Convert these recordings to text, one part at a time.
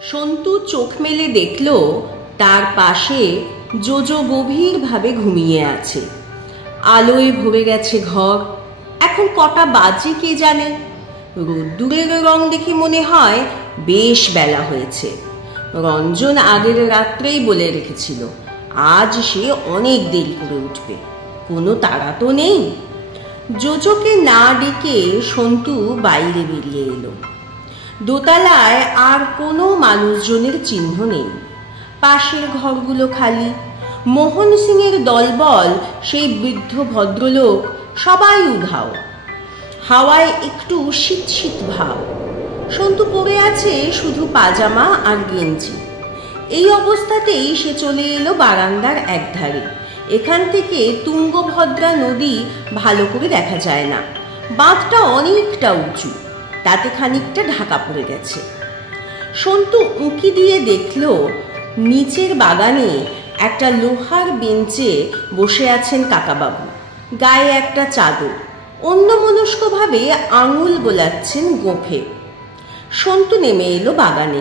সন্তু চোখ মেলে দেখল তার পাশে জোজো গভীরভাবে ঘুমিয়ে আছে। আলোয় ভরে গেছে ঘর। এখন কটা বাজে কে জানে। রোদ্দুরের রং দেখে মনে হয় বেশ বেলা হয়েছে। রঞ্জন আগের রাত্রেই বলে রেখেছিল আজ সে অনেক দেরি করে উঠবে, কোনো তাড়া তো নেই। জোজোকে না ডেকে সন্তু বাইরে বেরিয়ে এলো। দোতলায় আর কোনো মানুষজনের চিহ্ন নেই। পাশের ঘরগুলো খালি। মোহন সিংয়ের দলবল, সেই বৃদ্ধ ভদ্রলোক সবাই উধাও। হাওয়ায় একটু শীত শীত ভাব। সন্তু পরে আছে শুধু পাজামা আর গেঞ্জি। এই অবস্থাতেই সে চলে এলো বারান্দার একধারে। এখান থেকে তুঙ্গভদ্রা নদী ভালো করে দেখা যায় না। বাঁধটা অনেকটা উঁচু, তাতে খানিকটা ঢাকা পড়ে গেছে। সন্তু উঁকি দিয়ে দেখল নিচের বাগানে একটা লোহার বেঞ্চে বসে আছেন কাকাবাবু। গায়ে একটা চাদর, অন্যমনস্কভাবে আঙুল বোলাচ্ছেন গোঁফে। সন্তু নেমে এলো বাগানে।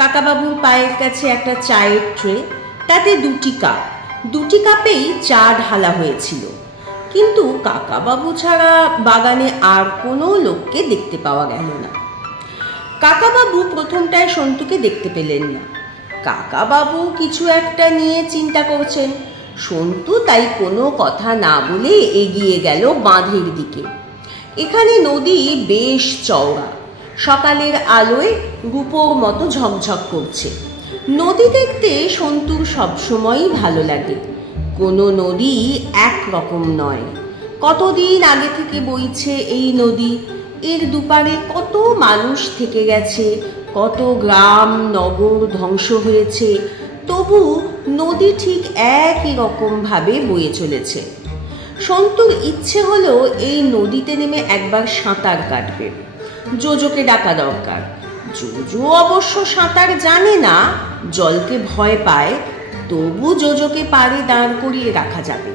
কাকাবাবুর পায়ের কাছে একটা চায়ের ট্রে, তাতে দুটি কাপেই চা ঢালা হয়েছিল। কিন্তু কাকাবাবু ছাড়া বাগানে আর কোনো লোককে দেখতে পাওয়া গেল না। কাকাবাবু প্রথমটায় সন্তুকে দেখতে পেলেন না। কাকাবাবু কিছু একটা নিয়ে চিন্তা করছেন। সন্তু তাই কোনো কথা না বলে এগিয়ে গেল বাঁধের দিকে। এখানে নদী বেশ চওড়া, সকালের আলোয় রূপোর মতো ঝকঝক করছে। নদী দেখতে সন্তুর সবসময়ই ভালো লাগে। কোনো নদী একরকম নয়। কতদিন আগে থেকে বইছে এই নদী। এর দুপারে কত মানুষ থেকে গেছে, কত গ্রাম নগর ধ্বংস হয়েছে, তবু নদী ঠিক একই রকম ভাবে বয়ে চলেছে। সন্তুর ইচ্ছে হলো এই নদীতে নেমে একবার সাঁতার কাটবে। জোজোকে ডাকা দরকার। জোজো অবশ্য সাঁতার জানে না, জলকে ভয় পায়, তবু জোজোকে পাড়ে দাঁড় করিয়ে রাখা যাবে।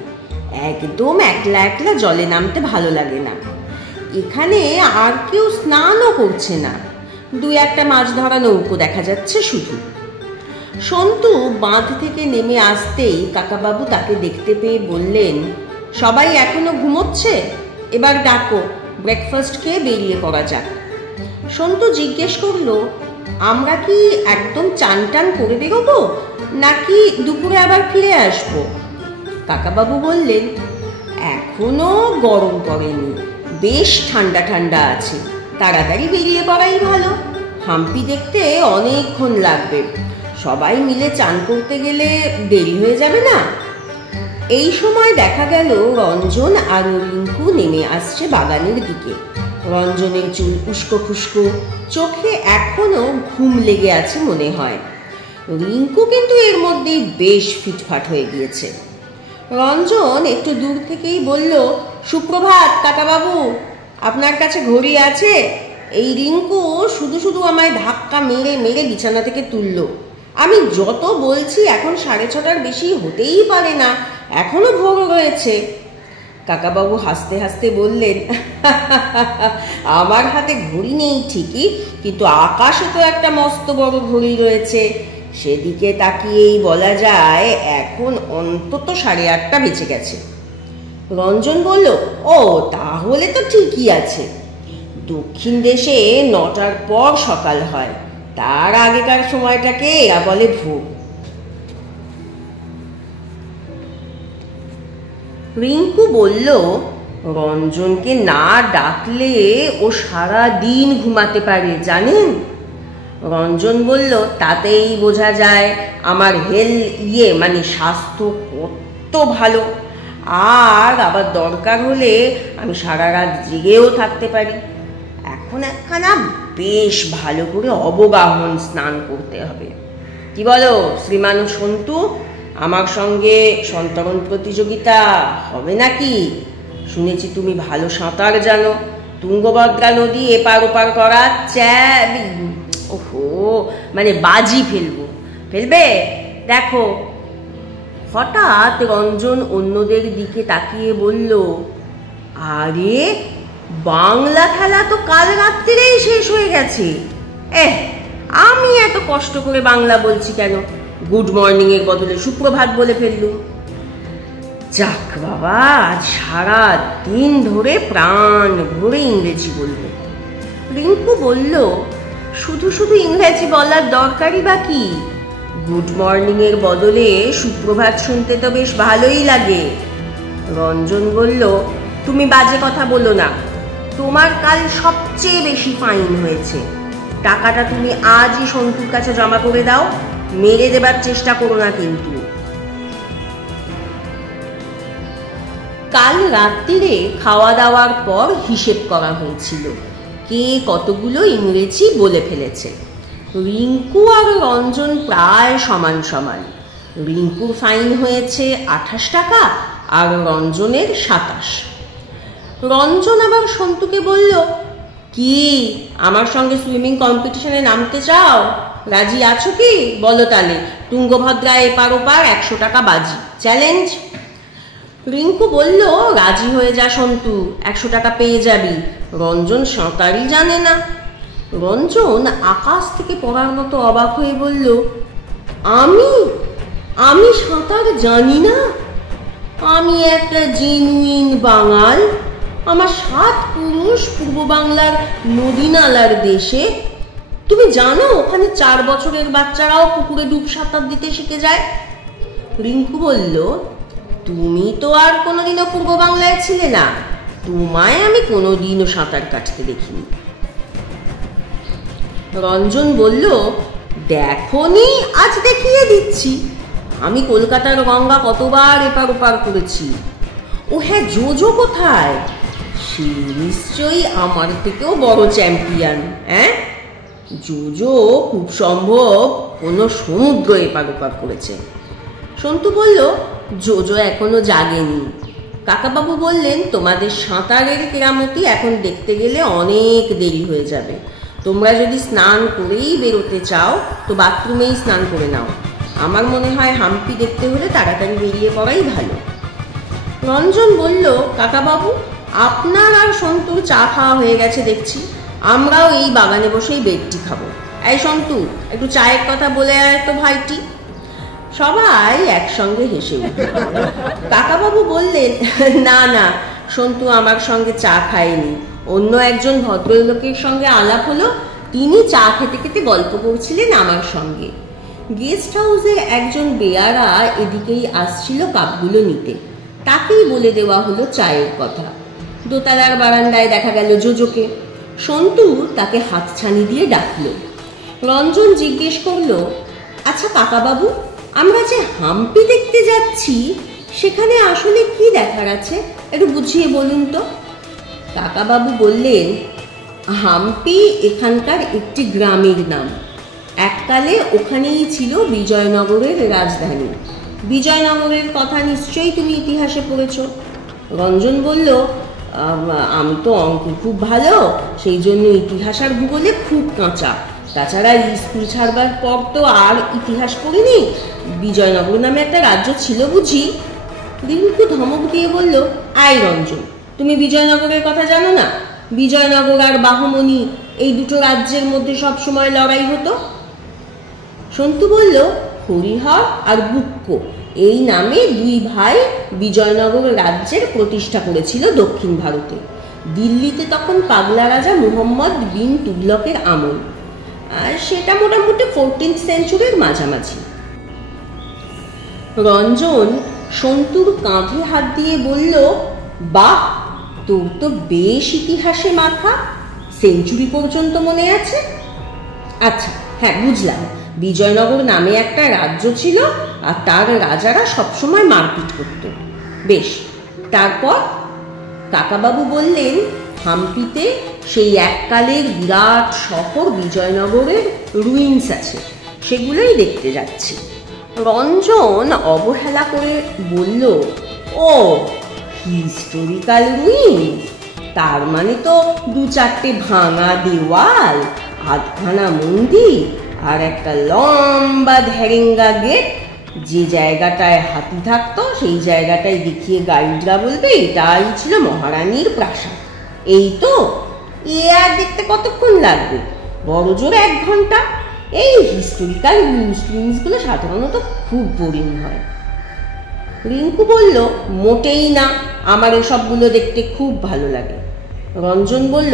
একদম একলা একলা জলে নামতে ভালো লাগে না। এখানে আর কেউ স্নানও করছে না, দু একটা মাছ ধরা নৌকো দেখা যাচ্ছে শুধু। সন্তু বাঁধ থেকে নেমে আসতেই কাকাবাবু তাকে দেখতে পেয়ে বললেন, সবাই এখনো ঘুমোচ্ছে, এবার ডাকো, ব্রেকফাস্ট খেয়ে বেরিয়ে পড়া যাক। সন্তু জিজ্ঞেস করলো, আমরা কি একদম চান টান করে বেরোবো, নাকি দুপুরে আবার ফিরে আসবো? কাকাবাবু বললেন, এখনো গরম পড়েনি, বেশ ঠান্ডা ঠান্ডা আছে, তাড়াতাড়ি বেরিয়ে পড়াই ভালো। হাম্পি দেখতে অনেকক্ষণ লাগবে, সবাই মিলে চান করতে গেলে দেরি হয়ে যাবে না? এই সময় দেখা গেল রঞ্জন আর রিঙ্কু নেমে আসছে বাগানের দিকে। রঞ্জনের চুল উস্কো খুস্কো, চোখে এখনো ঘুম লেগে আছে মনে হয়। রিঙ্কু কিন্তু এর মধ্যেই বেশ ফিটফাট হয়ে গিয়েছে। রঞ্জন একটু দূর থেকেই বলল, সুপ্রভাত কাকাবাবু, আপনার কাছে ঘড়ি আছে? এই রিঙ্কু শুধু শুধু আমায় ধাক্কা মেরে মেরে বিছানা থেকে তুলল। আমি যত বলছি এখন 6:30টার বেশি হতেই পারে না, এখনো ভোর রয়েছে। কাকাবাবু হাসতে হাসতে বললেন, আমার হাতে ঘড়ি নেই ঠিকই, কিন্তু আকাশে তো একটা মস্ত বড় ঘড়ি রয়েছে, সেদিকে তাকিয়েই বলা যায় এখন অন্তত 8:30টা বেজে গেছে। রঞ্জন বলল, ও তাহলে তো ঠিকই আছে। দক্ষিণ দেশে 9টার পর সকাল হয়, তার আগেকার সময়টাকে এরা বলে ভোর। রিঙ্কু বলল, রঞ্জনকে না ডাকলে ও সারা দিন ঘুমাতে পারে জানেন? রঞ্জন বলল, তাতেই বোঝা যায় আমার মানে স্বাস্থ্য কত ভালো, আর আবার দরকার হলে আমি সারা রাত জেগেও থাকতে পারি। এখন একখানা বেশ ভালো করে অবগাহন স্নান করতে হবে। কি বলো শ্রীমান সন্তু, আমার সঙ্গে সন্তরণ প্রতিযোগিতা হবে নাকি? শুনেছি তুমি ভালো সাঁতার জানো, তুঙ্গভদ্রা নদী এপার ওপার করা মানে বাজি ফেলবে দেখো। হঠাৎ রঞ্জন অন্যদের দিকে তাকিয়ে বলল, আরে বাংলা খেলা তো কাল রাত্রিরেই শেষ হয়ে গেছে। আমি এত কষ্ট করে বাংলা বলছি কেন? গুড মর্নিং এর বদলে সুপ্রভাত বলে ফেললুম। যাক বাবা, আজ সারা দিন ধরে প্রাণ ভরে ইংরেজি বলবো। রিঙ্কু বলল, শুধু শুধু ইংরেজি বলার দরকারই বা কি? গুড মর্নিং এর বদলে সুপ্রভাত শুনতে তো বেশ ভালোই লাগে। রঞ্জন বলল, তুমি বাজে কথা বলো না, তোমার কাল সবচেয়ে বেশি ফাইন হয়েছে। টাকাটা তুমি আজই সন্তুর কাছে জমা করে দাও, মেরে দেবার চেষ্টা করো না কিন্তু। কাল রাত্রিরে খাওয়া দাওয়ার পর হিসেব করা হয়েছিল কে কতগুলো ইংরেজি বলে ফেলেছে। রিঙ্কু আর রঞ্জন প্রায় সমান সমান। রিঙ্কুর ফাইন হয়েছে 28 টাকা আর রঞ্জনের 27। রঞ্জন আবার সন্তুকে বলল, কি আমার সঙ্গে সুইমিং কম্পিটিশনে নামতে চাও? রাজি আছো কি? বলো তাহলে, তুঙ্গভদ্রায় এপার ওপার 100 টাকা বাজি, চ্যালেঞ্জ। রিঙ্কু বলল, রাজি হয়ে যা সন্তু, 100 টাকা পেয়ে যাবি। রঞ্জন সাঁতারই জানে না। রঞ্জন আকাশ থেকে পড়ার মতো অবাক হয়ে বলল, আমি সাঁতার জানি না? আমি একটা জেনুইন বাঙাল। আমার 7 পুরুষ পূর্ব বাংলার নদী নালার দেশে। তুমি জানো ওখানে 4 বছরের বাচ্চারাও পুকুরে ডুব সাঁতার দিতে শিখে যায়। রিঙ্কু বলল, তুমি তো আর কোনোদিনও পূর্ব বাংলায় ছিলে না, তোমায় আমি কোনোদিনও সাঁতার কাটতে দেখিনি। রঞ্জন বলল, দেখোনি, আজ দেখিয়ে দিচ্ছি। আমি কলকাতার গঙ্গা কতবার এপার ওপার করেছি। ও হ্যাঁ, জোজো কোথায়? সে নিশ্চয়ই আমার থেকেও বড় চ্যাম্পিয়ন। হ্যাঁ, জোজো খুব সম্ভব কোনো সমুদ্র এপার ওপার করেছে। সন্তু বলল, জোজো এখনো জাগেনি। কাকাবাবু বললেন, তোমাদের সাঁতারের কেরামতি এখন দেখতে গেলে অনেক দেরি হয়ে যাবে। তোমরা যদি স্নান করেই বেরোতে চাও তো বাথরুমেই স্নান করে নাও। আমার মনে হয় হাম্পি দেখতে হলে তাড়াতাড়ি বেরিয়ে পড়াই ভালো। রঞ্জন বলল, কাকাবাবু, আপনার আর সন্তুর চা খাওয়া হয়ে গেছে দেখছি, আমরাও এই বাগানে বসেই বেডটি খাবো। এই সন্তু, একটু চায়ের কথা বলে আয় তো ভাইটি। সবাই একসঙ্গে হেসে উঠল। কাকাবাবু বললেন, না না, সন্তু আমার সঙ্গে চা খায়নি। অন্য একজন ভদ্রলোকের সঙ্গে আলাপ হলো, তিনি চা খেতে খেতে গল্প করছিলেন আমার সঙ্গে। গেস্ট হাউসের একজন বেয়ারা এদিকেই আসছিল কাপগুলো নিতে, তাকেই বলে দেওয়া হলো চায়ের কথা। দোতলার বারান্দায় দেখা গেল জোজোকে। সন্তু তাকে হাতছানি দিয়ে ডাকল। রঞ্জন জিজ্ঞেস করলো, আচ্ছা কাকাবাবু, আমরা যে হাম্পি দেখতে যাচ্ছি সেখানে আসলে কি দেখার আছে, একটু বুঝিয়ে বলুন তো। কাকাবাবু বললেন, হাম্পি এখানকার একটি গ্রামের নাম। এককালে ওখানেই ছিল বিজয়নগরের রাজধানী। বিজয়নগরের কথা নিশ্চয়ই তুমি ইতিহাসে পড়েছ। রঞ্জন বলল, আমি তো অঙ্ক খুব ভালো, সেই জন্য ইতিহাস আর ভূগোলে খুব কাঁচা। তাছাড়া স্কুল ছাড়বার পর তো আর ইতিহাস পড়িনি। বিজয়নগর নামে একটা রাজ্য ছিল বুঝি? রিঙ্কু ধমক দিয়ে বলল, আই রঞ্জন, তুমি বিজয়নগরের কথা জানো না? বিজয়নগর আর বাহমনি, এই দুটো রাজ্যের মধ্যে সবসময় লড়াই হতো। সন্তু বলল, হরিহর আর বুক্ক এই নামে 2 ভাই বিজয়নগর রাজ্যের প্রতিষ্ঠা করেছিল দক্ষিণ ভারতে। দিল্লিতে তখন পাগলা রাজা মুহাম্মদ বিন তুগলকের আমল, আর সেটা মোটামুটি 14th সেঞ্চুরির মাঝামাঝি। রঞ্জন সন্তুর কাঁধে হাত দিয়ে বলল, বাহ, তোর তো বেশ ইতিহাসে মাথা, সেঞ্চুরি পর্যন্ত মনে আছে। আচ্ছা হ্যাঁ, বুঝলাম, বিজয়নগর নামে একটা রাজ্য ছিল আর তার রাজারা সবসময় মারপিট করত। বেশ, তারপর? কাকাবাবু বললেন, হাম্পিতে সেই এককালের বিরাট শহর বিজয়নগরের রুইন্স আছে, সেগুলোই দেখতে যাচ্ছি। রঞ্জন অবহেলা করে বলল, ও হিস্টোরিক্যাল রুইন্স, তার মানে তো 2-4টে ভাঙা দেওয়াল, আধখানা মন্দির আর একটা লম্বা ধ্যারেঙ্গা গেট। যে জায়গাটায় হাতি থাকতো সেই জায়গাটায় দেখিয়ে গাইডরা বলবে এটাই ছিল মহারানীর প্রাসাদ। এই তো, এ আর দেখতে কতক্ষণ লাগবে? বড়জোর 1 ঘন্টা। এই হিস্টোরিক্যাল নিউজ ফিল্মসগুলো সাধারণত খুব বোরিং হয়। রিঙ্কু বলল, মোটেই না, আমার এসবগুলো দেখতে খুব ভালো লাগে। রঞ্জন বলল,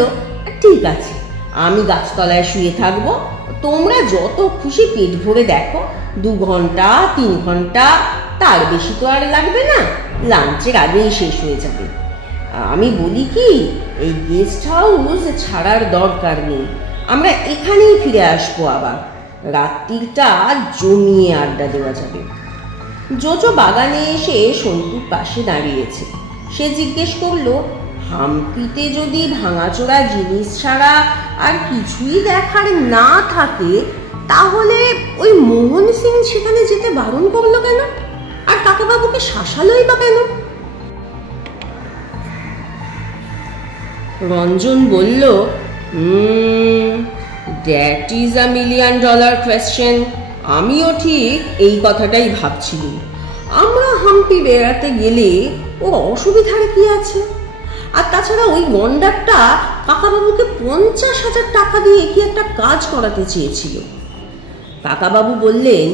ঠিক আছে, আমি গাছতলায় শুয়ে থাকবো, তোমরা যত খুশি পেট ভরে দেখো, 2 ঘন্টা 3 ঘন্টা, তার বেশি তো আর লাগবে না, লাঞ্চের আগেই শেষ হয়ে যাবে। আমি বলি কি, এই গেস্ট হাউস ছাড়ার দরকার নেই, আমরা এখানেই ফিরে আসবো, আবার রাত্রিটা জমিয়ে আড্ডা দেওয়া যাবে। জোজো বাগানে এসে সন্তুর পাশে দাঁড়িয়েছে। সে জিজ্ঞেস করলো, হাম্পিতে যদি ভাঙাচোরা জিনিস ছাড়া আর কিছুই দেখার না থাকে, তাহলে ওই মোহন সিং সেখানে যেতে বারণ করলো কেন, আর কাকাবাবুকে শাসালোই বা কেন? রঞ্জন বলল, দ্যাট ইজ $1 মিলিয়ন কোয়েশ্চেন। আমিও ঠিক এই কথাটাই ভাবছিলাম। আমরা হাম্পি বেড়াতে গেলে ওর অসুবিধার কি আছে? আর তাছাড়া ওই গন্ডারটা কাকাবাবুকে 50,000 টাকা দিয়ে কি একটা কাজ করাতে চেয়েছিল। কাকাবাবু বললেন,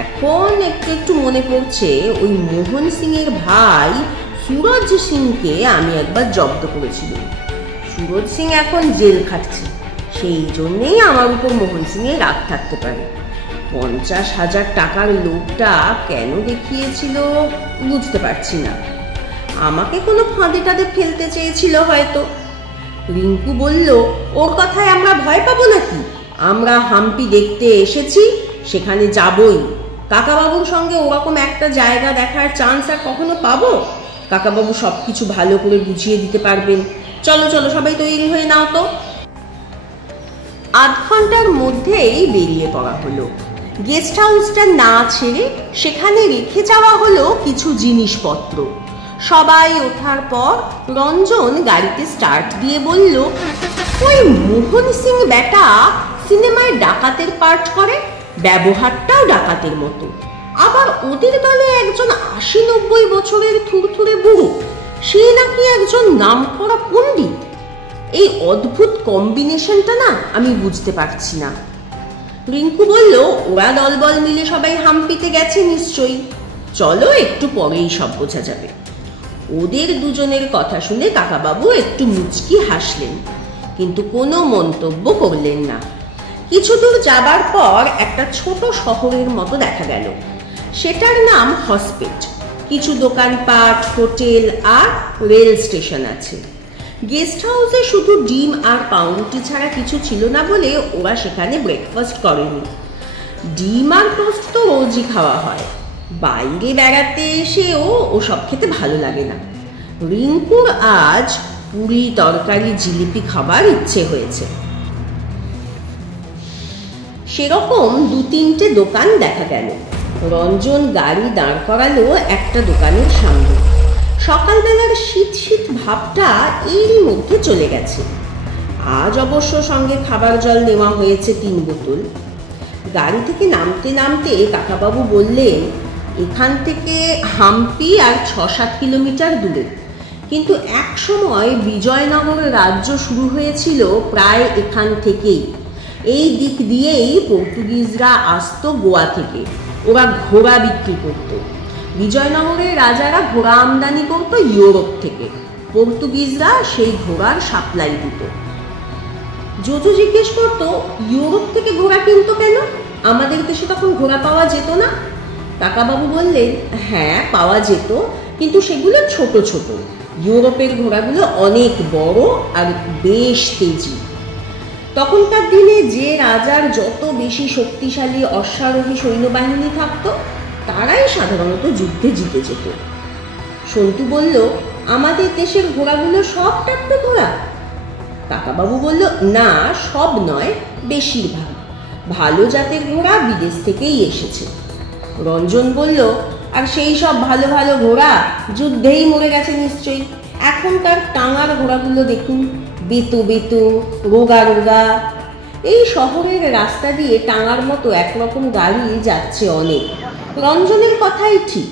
এখন একটু একটু মনে পড়ছে, ওই মোহন সিং এর ভাই সুরজ সিংকে আমি একবার জব্দ করেছিলাম। সুরজ সিং এখন জেল খাটছে, সেই জন্যেই আমার উপর মোহন সিং এর রাগ থাকতে পারে। 50,000 টাকার লোকটা কেন দেখিয়েছিল বুঝতে পারছি না। আমাকে কোনো ফাঁদে টাদে ফেলতে চেয়েছিল হয়তো। রিঙ্কু বলল, ওর কথায় আমরা ভয় পাবো নাকি? আমরা হাম্পি দেখতে এসেছি, সেখানে যাবই। কাকাবাবুর সঙ্গে ওরকম একটা জায়গা দেখার চান্স আর কখনো পাবো? কাকাবাবু সবকিছু ভালো করে বুঝিয়ে দিতে পারবেন। চলো চলো, সবাই তৈরি হয়ে নাও তো। আধ ঘন্টার মধ্যেই বেরিয়ে পড়া হলো। গেস্ট হাউসটা না ছেড়ে সেখানে রেখে যাওয়া হলো কিছু জিনিসপত্র। সবাই ওঠার পর রঞ্জন গাড়িতে স্টার্ট দিয়ে বলল, ওই মোহন সিং বেটা সিনেমায় ডাকাতের পার্ট করে, ব্যবহারটাও ডাকাতের মতো। আবার ওদের দলে একজন 80-90 বছরের থুরথুরে বুড়ো, সে নাকি একজন নামকরা পণ্ডিত। এই অদ্ভুত কম্বিনেশনটা না আমি বুঝতে পারছি না। রিঙ্কু বলল, ওরা দলবল মিলে সবাই হাম্পিতে গেছে নিশ্চয়ই, চলো একটু পরেই সব বোঝা যাবে। ওদের দুজনের কথা শুনে কাকাবাবু একটু মুচকি হাসলেন, কিন্তু কোনো মন্তব্য করলেন না। কিছু দূর যাবার পর একটা ছোট শহরের মতো দেখা গেল। সেটার নাম হসপিট। কিছু দোকানপাট, হোটেল আর রেল স্টেশন আছে। গেস্ট হাউসে শুধু ডিম আর পাউরুটি ছাড়া কিছু ছিল না বলে ওরা সেখানে ব্রেকফাস্ট করেনি। ডিম আর টোস্ট তো রোজই খাওয়া হয়, বাইরে বেড়াতে এসেও ওসব খেতে ভালো লাগে না। রিঙ্কুর আজ পুরি, তরকারি, জিলিপি খাবার ইচ্ছে হয়েছে। সেরকম 2-3টে দোকান দেখা গেল। রঞ্জন গাড়ি দাঁড় করালো একটা দোকানের সামনে। সকালবেলার শীত শীত ভাবটা এরই মধ্যে চলে গেছে। আজ অবশ্য সঙ্গে খাবার জল নেওয়া হয়েছে 3 বোতল। গাড়ি থেকে নামতে নামতে কাকাবাবু বললেন, এখান থেকে হাম্পি আর 6-7 কিলোমিটার দূরে, কিন্তু এক সময় বিজয়নগর রাজ্য শুরু হয়েছিল প্রায় এখান থেকেই। এই দিক দিয়েই পর্তুগিজরা আসতো গোয়া থেকে, ওরা ঘোড়া বিক্রি করত। বিজয়নগরের রাজারা ঘোড়া আমদানি করতো ইউরোপ থেকে, পর্তুগিজরা সেই ঘোড়ার সাপ্লাই দিত। জোজো জিজ্ঞেস করতো, ইউরোপ থেকে ঘোড়া কিনতো কেন? আমাদের দেশে তখন ঘোড়া পাওয়া যেত না? কাকাবাবু বললেন, হ্যাঁ পাওয়া যেত, কিন্তু সেগুলো ছোট ছোট। ইউরোপের ঘোড়াগুলো অনেক বড় আর বেশ তেজি। তখনকার দিনে যে রাজার যত বেশি শক্তিশালী অশ্বারোহী সৈন্যবাহিনী থাকতো, তারাই সাধারণত যুদ্ধে জিতে যেত। সন্তু বলল, আমাদের দেশের ঘোড়াগুলো সব টাটকা ঘোড়া? কাকাবাবু বলল, না সব নয়, বেশিরভাগ। ভালো জাতের ঘোড়া বিদেশ থেকেই এসেছে। রঞ্জন বলল, আর সেই সব ভালো ভালো ঘোড়া যুদ্ধেই মরে গেছে নিশ্চয়ই। এখনকার টাঙার ঘোড়াগুলো দেখুন, বেতো বেতো, রোগা রোগা। এই শহরের রাস্তা দিয়ে টাঙার মতো একরকম গাড়ি যাচ্ছে অনেক। রঞ্জনের কথাই ঠিক,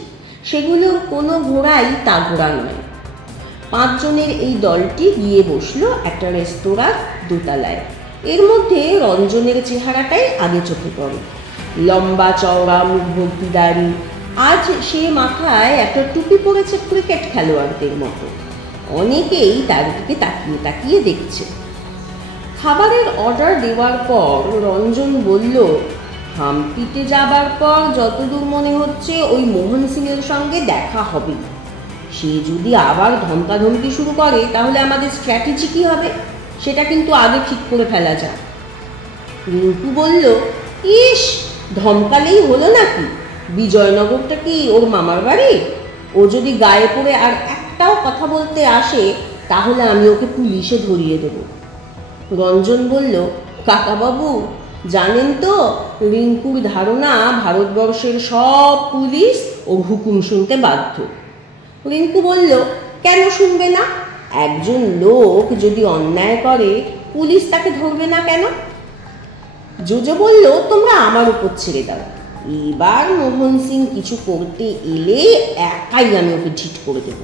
সেগুলোর কোনো ঘোড়াই তাগড়া নয়। 5 জনের এই দলটি গিয়ে বসলো একটা রেস্তোরাঁর দোতলায়। এর মধ্যে রঞ্জনের চেহারাটাই আগে চোখে পড়ে। লম্বা চওড়া, মুখ ভর্তি দাড়ি, আজ সে মাথায় একটা টুপি পরেছে ক্রিকেট খেলোয়াড়দের মতো। অনেকেই তার দিকে তাকিয়ে তাকিয়ে দেখছে। খাবারের অর্ডার দেওয়ার পর রঞ্জন বলল, হাম্পিতে যাবার পর যতদূর মনে হচ্ছে ওই মোহন সিংয়ের সঙ্গে দেখা হবে। সে যদি আবার ধমকাধমকি শুরু করে তাহলে আমাদের স্ট্র্যাটেজি কী হবে সেটা কিন্তু আগে ঠিক করে ফেলা যায়। রিঙ্কু বলল, ইস, ধমকালেই হলো নাকি? বিজয়নগরটা কি ওর মামার বাড়ি? ও যদি গায়ে পড়ে আর একটাও কথা বলতে আসে তাহলে আমি ওকে পুলিশে ধরিয়ে দেব। রঞ্জন বলল, কাকাবাবু জানেন তো, রিঙ্কুর ধারণা ভারতবর্ষের সব পুলিশ ও হুকুম শুনতে বাধ্য। রিঙ্কু বলল, কেন শুনবে না? একজন লোক যদি অন্যায় করে পুলিশ তাকে ধরবে না কেন? জোজো বলল, তোমরা আমার উপর ছেড়ে দাও, এবার মোহন সিং কিছু করতে এলে একাই আমি ওকে ঠিক করে দেব।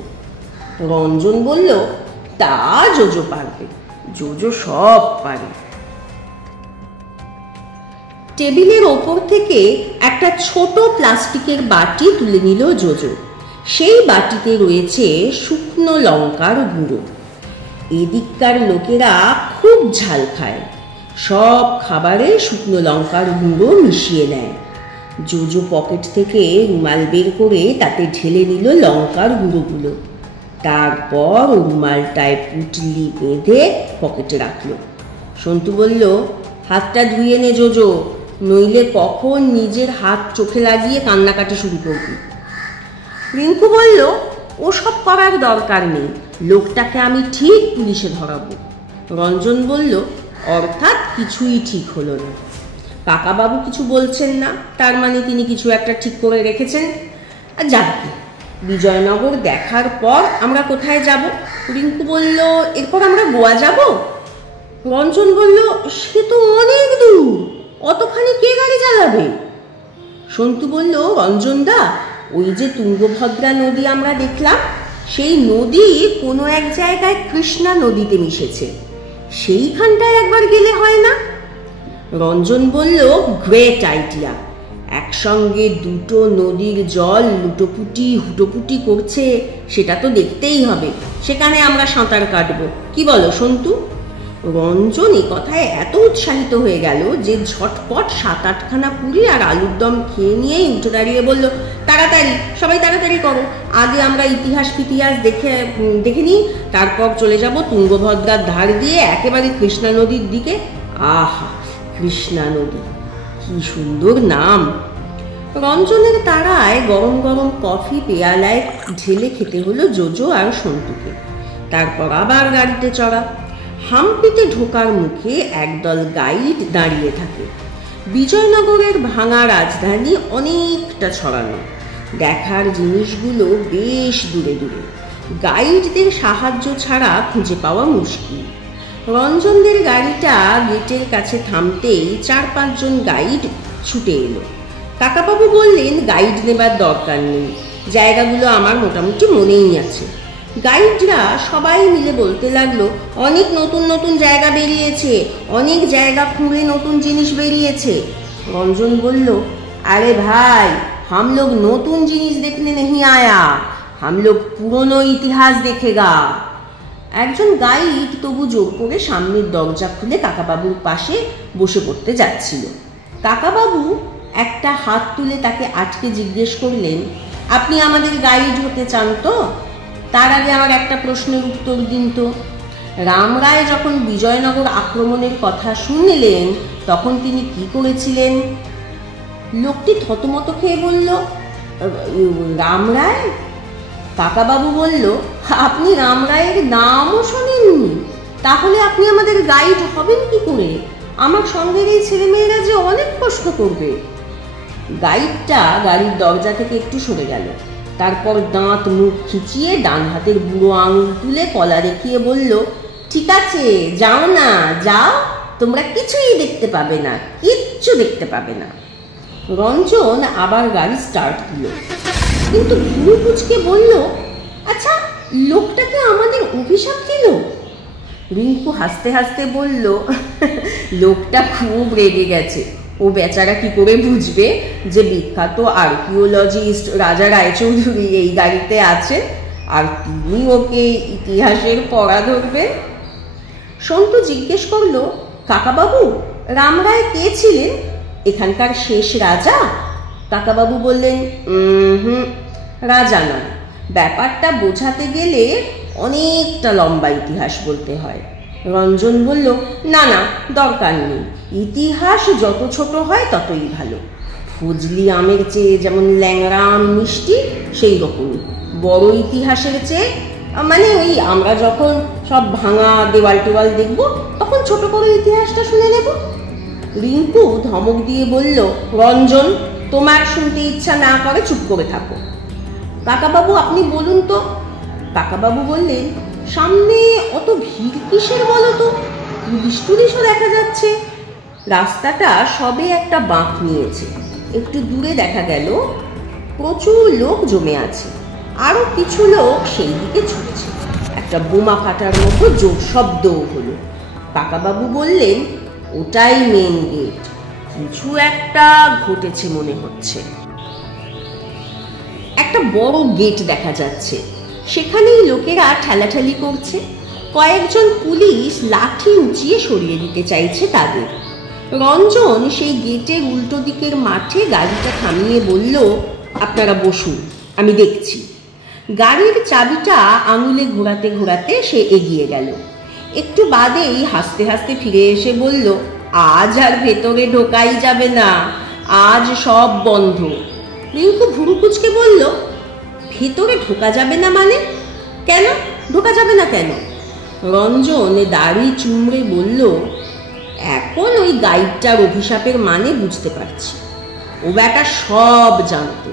রঞ্জন বলল, তা জোজো পারবে, জোজো সব পারে। টেবিলের ওপর থেকে একটা ছোট প্লাস্টিকের বাটি তুলে নিল জোজো। সেই বাটিতে রয়েছে শুকনো লঙ্কার গুঁড়ো। এদিককার লোকেরা খুব ঝাল খায়, সব খাবারে শুকনো লঙ্কার গুঁড়ো মিশিয়ে নেয়। জোজো পকেট থেকে রুমাল বের করে তাতে ঢেলে নিল লঙ্কার গুঁড়োগুলো। তারপর রুমালটায় পুটলি বেঁধে পকেটে রাখল। সন্তু বলল, হাতটা ধুয়ে নে জোজো, নইলে কখন নিজের হাত চোখে লাগিয়ে কান্নাকাটি শুরু করবি। রিঙ্কু বলল, ওসব করার দরকার নেই, লোকটাকে আমি ঠিক পুলিশে ধরাবো। রঞ্জন বলল, অর্থাৎ কিছুই ঠিক হলো না। কাকাবাবু কিছু বলছেন না, তার মানে তিনি কিছু একটা ঠিক করে রেখেছেন। আর যাকে বিজয়নগর দেখার পর আমরা কোথায় যাব? রিঙ্কু বলল, এরপর আমরা গোয়া যাব। রঞ্জন বলল, সে তো অনেক দূর, অতখানি কে গাড়ি চালাবে? সন্তু বলল, রঞ্জন দা, ওই যে তুঙ্গভদ্রা নদী আমরা দেখলাম, সেই নদী কোনো এক জায়গায় কৃষ্ণা নদীতে মিশেছে, সেইখানটায় একবার গেলে হয় না? রঞ্জন বলল, গ্রেট আইডিয়া, একসঙ্গে দুটো নদীর জল লুটোপুটি হুটোপুটি করছে, সেটা তো দেখতেই হবে, সেখানে আমরা সাঁতার কাটবো, কি বলো সন্তু? রঞ্জন এই কথায় এত উৎসাহিত হয়ে গেল যে ঝটপট 7-8খানা পুরি আর আলুর দম খেয়ে নিয়েই উঠে দাঁড়িয়ে বলল, তাড়াতাড়ি, সবাই তাড়াতাড়ি করো, আগে আমরা ইতিহাস দেখে নিই, তারপর চলে যাব তুঙ্গভদ্রার ধার দিয়ে একেবারে কৃষ্ণা নদীর দিকে। আহা, কৃষ্ণা নদী, কি সুন্দর নাম। রঞ্জনের তাড়ায় গরম গরম কফি পেয়ালায় ঢেলে খেতে হলো জোজো আর সন্তুকে। তারপর আবার গাড়িতে চড়া। হাম্পিতে ঢোকার মুখে একদল গাইড দাঁড়িয়ে থাকে। বিজয়নগরের ভাঙা রাজধানী অনেকটা ছড়ানো, দেখার জিনিসগুলো বেশ দূরে দূরে, গাইডদের সাহায্য ছাড়া খুঁজে পাওয়া মুশকিল। রঞ্জনদের গাড়িটা গেটের কাছে থামতেই 4-5 জন গাইড ছুটে এলো। কাকাবাবু বললেন, গাইড নেবার দরকার নেই, জায়গাগুলো আমার মোটামুটি মনেই আছে। গাইডরা সবাই মিলে বলতে লাগলো, অনেক নতুন নতুন জায়গা বেরিয়েছে, অনেক জায়গা খুঁড়ে নতুন জিনিস বেরিয়েছে। রঞ্জন বলল, আরে ভাই, हम लोग নতুন জিনিস দেখনে नहीं आया, हम लोग পুরনো ইতিহাস দেখেগা। একজন গাইড তবু জোর করে সামনের দরজা খুলে কাকাবাবুর পাশে বসে পড়তে যাচ্ছিল। কাকাবাবু একটা হাত তুলে তাকে আটকে জিজ্ঞেস করলেন, আপনি আমাদের গাইড হতে চান তো? তার আগে আমার একটা প্রশ্নের উত্তর দিন তো। রামরায় যখন বিজয়নগর আক্রমণের কথা শুনলেন তখন তিনি কি করেছিলেন? লোকটি থতমত খেয়ে বলল, রামরায়? কাকাবাবু বলল, আপনি রামরায়ের নামও শোনেননি? তাহলে আপনি আমাদের গাইড হবেন কি করে? আমার সঙ্গের এই ছেলেমেয়েরা যে অনেক কষ্ট করবে। গাইডটা গাড়ির দরজা থেকে একটু সরে গেল, তারপর দাঁত মুখ খিচিয়ে ডান হাতের বুড়ো আঙুল তুলে কলা দেখিয়ে বলল, ঠিক আছে, যাও না, যাও, তোমরা কিছুই দেখতে পাবে না, কিচ্ছু দেখতে পাবে না। রঞ্জন আবার গাড়ি স্টার্ট দিল, কিন্তু ভুরু কুঁচকে বলল, আচ্ছা, লোকটাকে আমাদের অভিশাপ দিল? রিঙ্কু হাসতে হাসতে বলল, লোকটা খুব রেগে গেছে। ও বেচারা কি করে বুঝবে যে বিখ্যাত আর্কিওলজিস্ট রাজা রায়চৌধুরী এই গাড়িতে আছেন আর তিনি ওকে ইতিহাসের পড়া ধরবে। সন্তু জিজ্ঞেস করলো, কাকাবাবু, রামরায় কে ছিলেন? এখানকার শেষ রাজা? কাকাবাবু বললেন, রাজা নয়। ব্যাপারটা বোঝাতে গেলে অনেকটা লম্বা ইতিহাস বলতে হয়। রঞ্জন বলল, না না, দরকার নেই। ইতিহাস যত ছোট হয় ততই ভালো। ফজলি আমের চেয়ে যেমন ল্যাংড়া আম মিষ্টি, সেই রকমই বড় ইতিহাসের চেয়ে, মানে ওই আমরা যখন সব ভাঙা দেওয়াল টেওয়াল দেখব তখন ছোট করে ইতিহাসটা শুনে নেব। রিঙ্কু ধমক দিয়ে বলল, রঞ্জন, তোমার শুনতে ইচ্ছা না করে চুপ করে থাকো। কাকাবাবু, আপনি বলুন তো। কাকাবাবু বললেন, সামনে অত ভিড় কিসের বলো তো? পুলিশ টুলিশও দেখা যাচ্ছে। রাস্তাটা সবে একটা বাঁক নিয়েছে। একটু দূরে দেখা গেল প্রচুর লোক জমে আছে। আরো কিছু লোক সেই দিকে ছুটছে। একটা বোমা ফাটার মতো জোর শব্দও হলো। কাকাবাবু বললেন, ওটাই মেন গেট। কিছু একটা ঘটেছে মনে হচ্ছে। একটা বড় গেট দেখা যাচ্ছে। সেখানেই লোকেরা ঠেলাঠেলি করছে। কয়েকজন পুলিশ লাঠি উঁচিয়ে সরিয়ে দিতে চাইছে তাদের। রঞ্জন সেই গেটের উল্টো দিকের মাঠে গাড়িটা থামিয়ে বলল, আপনারা বসুন, আমি দেখছি। গাড়ির চাবিটা আঙুলে ঘোরাতে ঘোরাতে সে এগিয়ে গেল। একটু বাদেই হাসতে হাসতে ফিরে এসে বলল, আজ আর ভেতরে ঢোকাই যাবে না, আজ সব বন্ধ। রিঙ্কু ভুরু কুঁচকে বলল, ভেতরে ঢোকা যাবে না মানে? কেন ঢোকা যাবে না কেন? রঞ্জন দাড়ি চুমড়ে বলল, এখন ওই গাইডটার অভিশাপের মানে বুঝতে পারছি। ও ব্যাটা সব জানতো।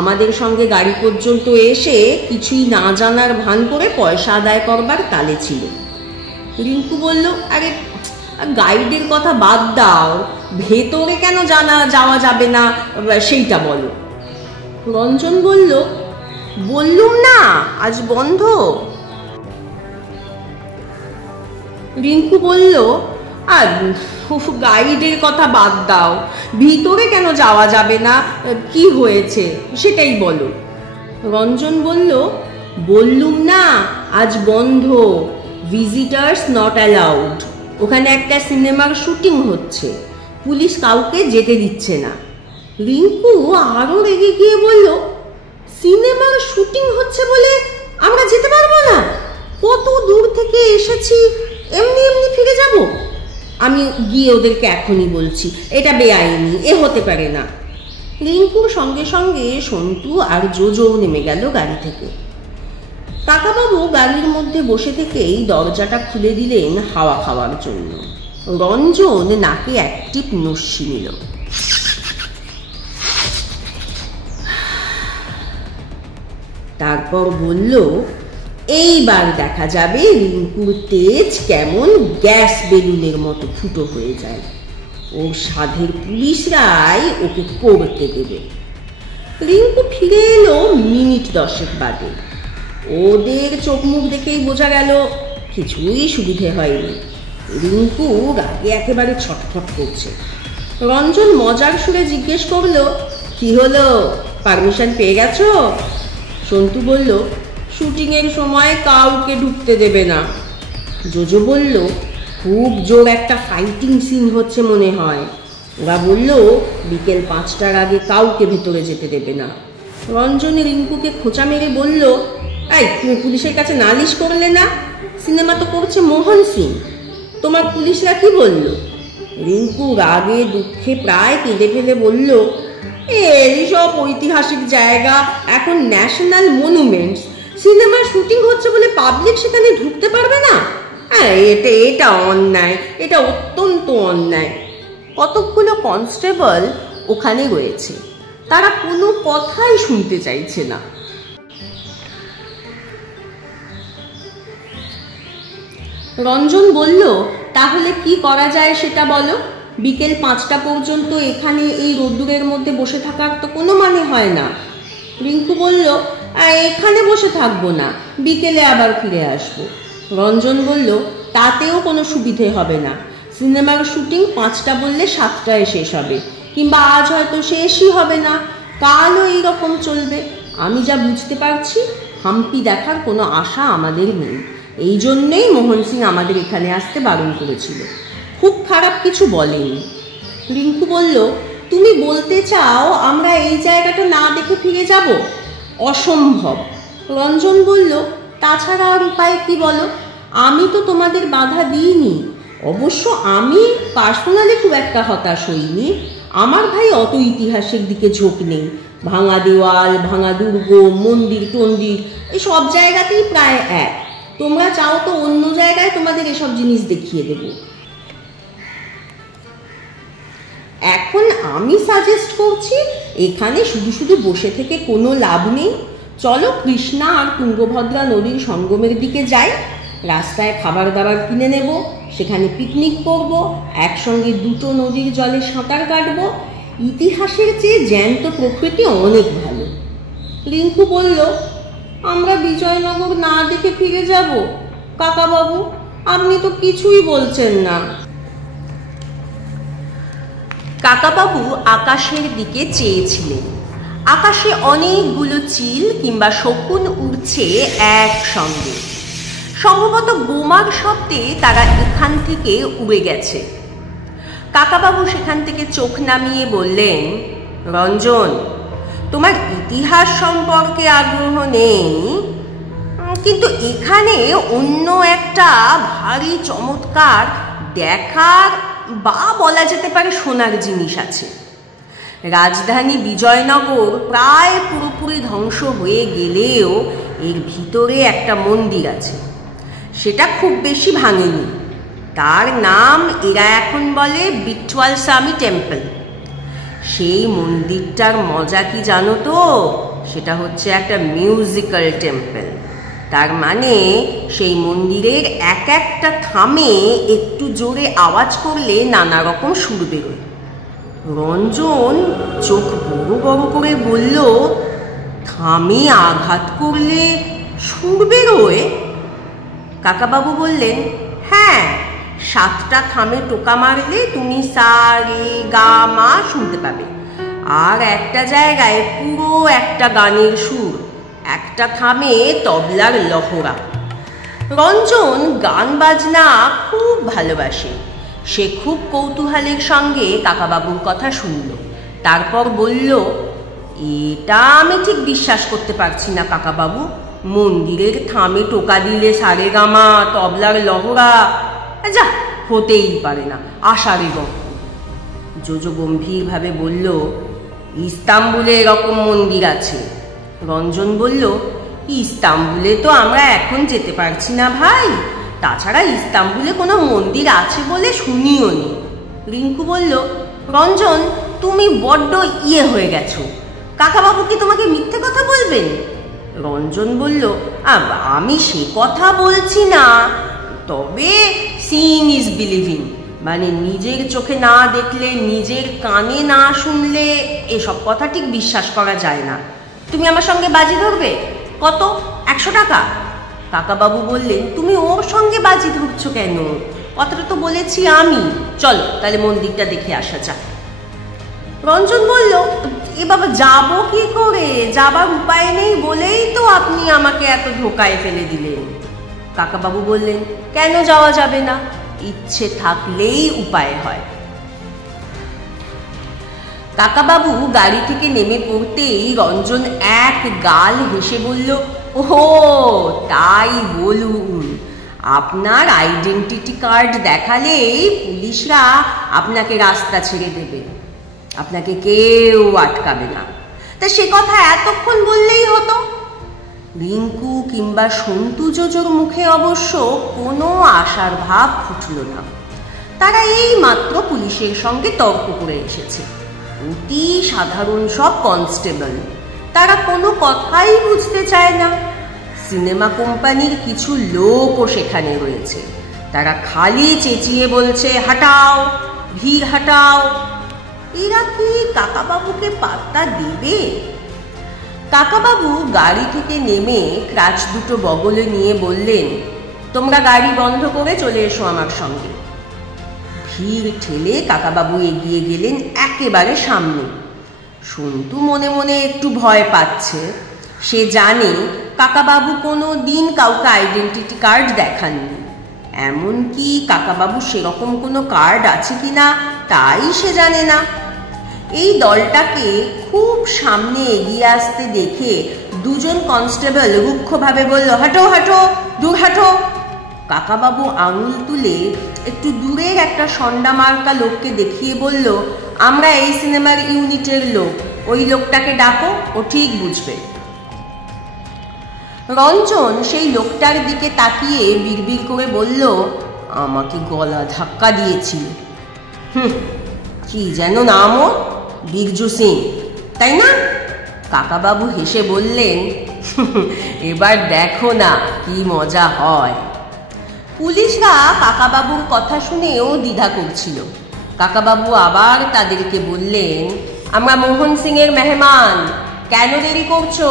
আমাদের সঙ্গে গাড়ি পর্যন্ত এসে কিছুই না জানার ভান করে পয়সা আদায় করবার তালে ছিল। রিঙ্কু বলল, আরে গাইডের কথা বাদ দাও, ভেতরে কেন যাওয়া যাবে না সেইটা বলো। রঞ্জন বলল, বললুম না আজ বন্ধ। রিঙ্কু বলল, আর গাইডের কথা বাদ দাও, ভিতরে কেন যাওয়া যাবে না, কি হয়েছে সেটাই বলো। রঞ্জন বলল, বললুম না আজ বন্ধ, ভিজিটার্স নট অ্যালাউড। ওখানে একটা সিনেমার শুটিং হচ্ছে, পুলিশ কাউকে যেতে দিচ্ছে না। রিঙ্কু আরো রেগে গিয়ে বলল, সিনেমার শুটিং হচ্ছে বলে আমরা যেতে পারবো না? কত দূর থেকে এসেছি, এমনি এমনি ফিরে যাব? আমি গিয়ে ওদেরকে এখনই বলছি, এটা বেআইনি, এ হতে পারে না। রিঙ্কুর সঙ্গে সঙ্গে সন্তু আর জোজো নেমে গেল গাড়ি থেকে। কাকাবাবু গাড়ির মধ্যে বসে থেকেই দরজাটা খুলে দিলেন হাওয়া খাওয়ার জন্য। রঞ্জন নাকে এক টিপ নস্যি নিল। তারপর বলল, এইবার দেখা যাবে রিঙ্কুর তেজ কেমন গ্যাস বেলুনের মতো ফুটো হয়ে যায়। ও সাধের পুলিশরাই ওকে করতে দেবে। রিঙ্কু ফিরে এলো মিনিট 10 বাদে। ওদের চোখ মুখ দেখেই বোঝা গেল কিছুই সুবিধে হয়নি। রিঙ্কু রাগে একেবারে ছটফট করছে। রঞ্জন মজার সুরে জিজ্ঞেস করলো, কি হলো, পারমিশন পেয়ে গেছো? সন্তু বলল, শুটিংয়ের সময় কাউকে ঢুকতে দেবে না। জোজো বলল, খুব জোর একটা ফাইটিং সিন হচ্ছে মনে হয়। ওরা বলল বিকেল 5টার আগে কাউকে ভেতরে যেতে দেবে না। রঞ্জন রিঙ্কুকে খোঁচা মেরে বলল, এই তুমি পুলিশের কাছে নালিশ করলে না? সিনেমা তো করছে মোহন সিং, তোমার পুলিশরা কি বলল? রিঙ্কু রাগে দুঃখে প্রায় কেঁদে ফেলে বলল, এইসব ঐতিহাসিক জায়গা এখন ন্যাশনাল মনুমেন্টস, সিনেমার শুটিং হচ্ছে বলে পাবলিক সেখানে ঢুকতে পারবে না? এটা অন্যায়, এটা অত্যন্ত অন্যায়। কতগুলো কনস্টেবল ওখানে রয়েছে, তারা কোনো কথাই শুনতে চাইছে না। রঞ্জন বলল, তাহলে কি করা যায় সেটা বলো। বিকেল 5টা পর্যন্ত এখানে এই রোদ্দুরের মধ্যে বসে থাকার তো কোনো মানে হয় না। রিঙ্কু বলল, এখানে বসে থাকবো না, বিকেলে আবার ফিরে আসবো। রঞ্জন বলল, তাতেও কোনো সুবিধে হবে না। সিনেমার শুটিং 5টা বললে 7টায় শেষ হবে, কিংবা আজ হয়তো শেষই হবে না, কালও এইরকম চলবে। আমি যা বুঝতে পারছি, হাম্পি দেখার কোনো আশা আমাদের নেই। এই জন্যেই মোহন সিং আমাদের এখানে আসতে বারণ করেছিল। খুব খারাপ কিছু বলেনি। রিঙ্কু বলল, তুমি বলতে চাও আমরা এই জায়গাটা না দেখে ফিরে যাব? অসম্ভব। রঞ্জন বলল, তাছাড়া আর উপায় কি বলো? আমি তো তোমাদের বাধা দিইনি। অবশ্য আমি পার্সোনালি খুব একটা হতাশ হইনি। আমার ভাই অত ইতিহাসের দিকে ঝোঁক নেই। ভাঙা দেওয়াল, ভাঙা দুর্গ, মন্দির টন্দির এই সব জায়গাতেই প্রায় এক। তোমরা চাও তো অন্য জায়গায় তোমাদের এসব জিনিস দেখিয়ে দেব। এখন আমি সাজেস্ট করছি, এখানে শুধু শুধু বসে থেকে কোনো লাভ নেই। চলো কৃষ্ণা আর তুঙ্গভদ্রা নদীর সঙ্গমের দিকে যাই। রাস্তায় খাবার দাবার কিনে নেব, সেখানে পিকনিক করব, একসঙ্গে দুটো নদীর জলে সাঁতার কাটবো। ইতিহাসের চেয়ে জ্যান্ত প্রকৃতি অনেক ভালো। রিঙ্কু বলল, আমরা বিজয়নগর না দেখে ফিরে যাব? কাকাবাবু, আপনি তো কিছুই বলছেন না। কাকাবাবু আকাশের দিকে চেয়েছিলেন। আকাশে অনেকগুলো চিল কিংবা শকুন উড়ছে একসঙ্গে। সম্ভবত বোমার শব্দে তারা এখান থেকে উড়ে গেছে। কাকাবাবু সেখান থেকে চোখ নামিয়ে বললেন, রঞ্জন, তোমার ইতিহাস সম্পর্কে আগ্রহ নেই, কিন্তু এখানে অন্য একটা ভারী চমৎকার দেখার বা বলা যেতে পারে শোনার জিনিস আছে। রাজধানী বিজয়নগর প্রায় পুরোপুরি ধ্বংস হয়ে গেলেও এর ভিতরে একটা মন্দির আছে। সেটা খুব বেশি ভাঙেনি। তার নাম এরা এখন বলে বিট্টওয়াল স্বামী টেম্পল। সেই মন্দিরটার মজা কি জানো তো? সেটা হচ্ছে একটা মিউজিক্যাল টেম্পল। তার মানে সেই মন্দিরের এক একটা থামে একটু জোরে আওয়াজ করলে নানা রকম সুর বেরোয়। রঞ্জন চোখ বড় বড় করে বলল, থামে আঘাত করলে সুর বেরোয়? কাকাবাবু বললেন, হ্যাঁ, 7টা থামে টোকা মারলে তুমি সা রে গা মা শুনতে পাবে। আর একটা জায়গায় পুরো একটা গানের সুর, একটা থামে তবলার লহরা। রঞ্জন গান বাজনা খুব ভালোবাসে। সে খুব কৌতূহলের সঙ্গে কাকাবাবুর কথা শুনল। তারপর বলল, এটা আমি ঠিক বিশ্বাস করতে পারছি না কাকাবাবু। মন্দিরের থামে টোকা দিলে সারে গামা তবলার লহরা, যা হতেই পারে না, আষাঢ়ে গপ্প। জোজো গম্ভীরভাবে বলল, ইস্তাম্বুলে এরকম মন্দির আছে। রঞ্জন বলল, ইস্তাম্বুলে তো আমরা এখন যেতে পারছি না ভাই। তাছাড়া ইস্তাম্বুলে কোনো মন্দির আছে বলে শুনিও নি। রিঙ্কু বলল, রঞ্জন, তুমি বড্ড হয়ে গেছো। কাকাবাবু কি তোমাকে মিথ্যে কথা বলবেন? রঞ্জন বলল, আমি সে কথা বলছি না, তবে সিইং ইজ বিলিভিং, মানে নিজের চোখে না দেখলে, নিজের কানে না শুনলে এসব কথা ঠিক বিশ্বাস করা যায় না। তুমি আমার সঙ্গে বাজি ধরবে? কত? 100 টাকা? কাকাবাবু বললেন, তুমি ওর সঙ্গে বাজি ধরছো কেন? কথাটা তো বলেছি আমি। চলো তাহলে মন্দিরটা দেখে আসা যাক। রঞ্জন বলল, এ বাবা, যাবো কি করে? যাবার উপায় নেই বলেই তো আপনি আমাকে এত ধোকায় ফেলে দিলেন। কাকাবাবু বললেন, কেন যাওয়া যাবে না? ইচ্ছে থাকলেই উপায় হয়। কাকাবাবু গাড়ি থেকে নেমে পড়তেই রঞ্জন এক গাল হেসে বলল, ও তাই বলুন, আপনার আইডেন্টিটি কার্ড দেখালেই পুলিশরা আপনাকে রাস্তা ছেড়ে দেবে, আপনাকে কেউ আটকাবে না। তা সে কথা এতক্ষণ বললেই হতো। রিঙ্কু কিংবা সন্তু জোজোর মুখে অবশ্য কোনো আশার ভাব ফুটল না। তারা এই মাত্র পুলিশের সঙ্গে তর্ক করে এসেছে। অতি সাধারণ সব কনস্টেবল, তারা কোনো কথাই বুঝতে চায় না। সিনেমা কোম্পানির কিছু লোকও সেখানে রয়েছে। তারা খালি চেঁচিয়ে বলছে, হাঁটাও, ভিড় হাঁটাও। এরা কি কাকাবাবুকে পাত্তা দেবে? কাকাবাবু গাড়ি থেকে নেমে ক্রাচ দুটো বগলে নিয়ে বললেন, তোমরা গাড়ি বন্ধ করে চলে এসো আমার সঙ্গে। ভিড় ঠেলে কাকাবাবু এগিয়ে গেলেন একেবারে সামনে। সন্তু মনে মনে একটু ভয় পাচ্ছে। সে জানে কাকাবাবু কোনো দিন কাউকে আইডেন্টিটি কার্ড দেখাননি, এমনকি কাকাবাবু সেরকম কোনো কার্ড আছে কিনা তাই সে জানে না। এই দলটাকে খুব সামনে এগিয়ে আসতে দেখে দুজন কনস্টেবল রুক্ষভাবে বলল, হাঁটো হাঁটো, দূর হাঁটো। কাকাবাবু আঙুল তুলে একটু দূরের একটা সন্ডা মার্কা লোককে দেখিয়ে বলল, আমরা এই সিনেমার ইউনিটের লোক, ওই লোকটাকে ডাকো, ও ঠিক বুঝবে। রঞ্জন সেই লোকটার দিকে তাকিয়ে বিড়বিড় করে বলল, আমাকে গলা ধাক্কা দিয়েছিল। কি যেন নাম ওর? বিরজু সিং, তাই না? কাকাবাবু হেসে বললেন, এবার দেখো না কি মজা হয়। পুলিশরা কাকাবাবুর কথা শুনেও দ্বিধা করছিল। কাকাবাবু আবার তাদেরকে বললেন, আমরা মোহন সিং এর মেহমান, কেন দেরি করছো?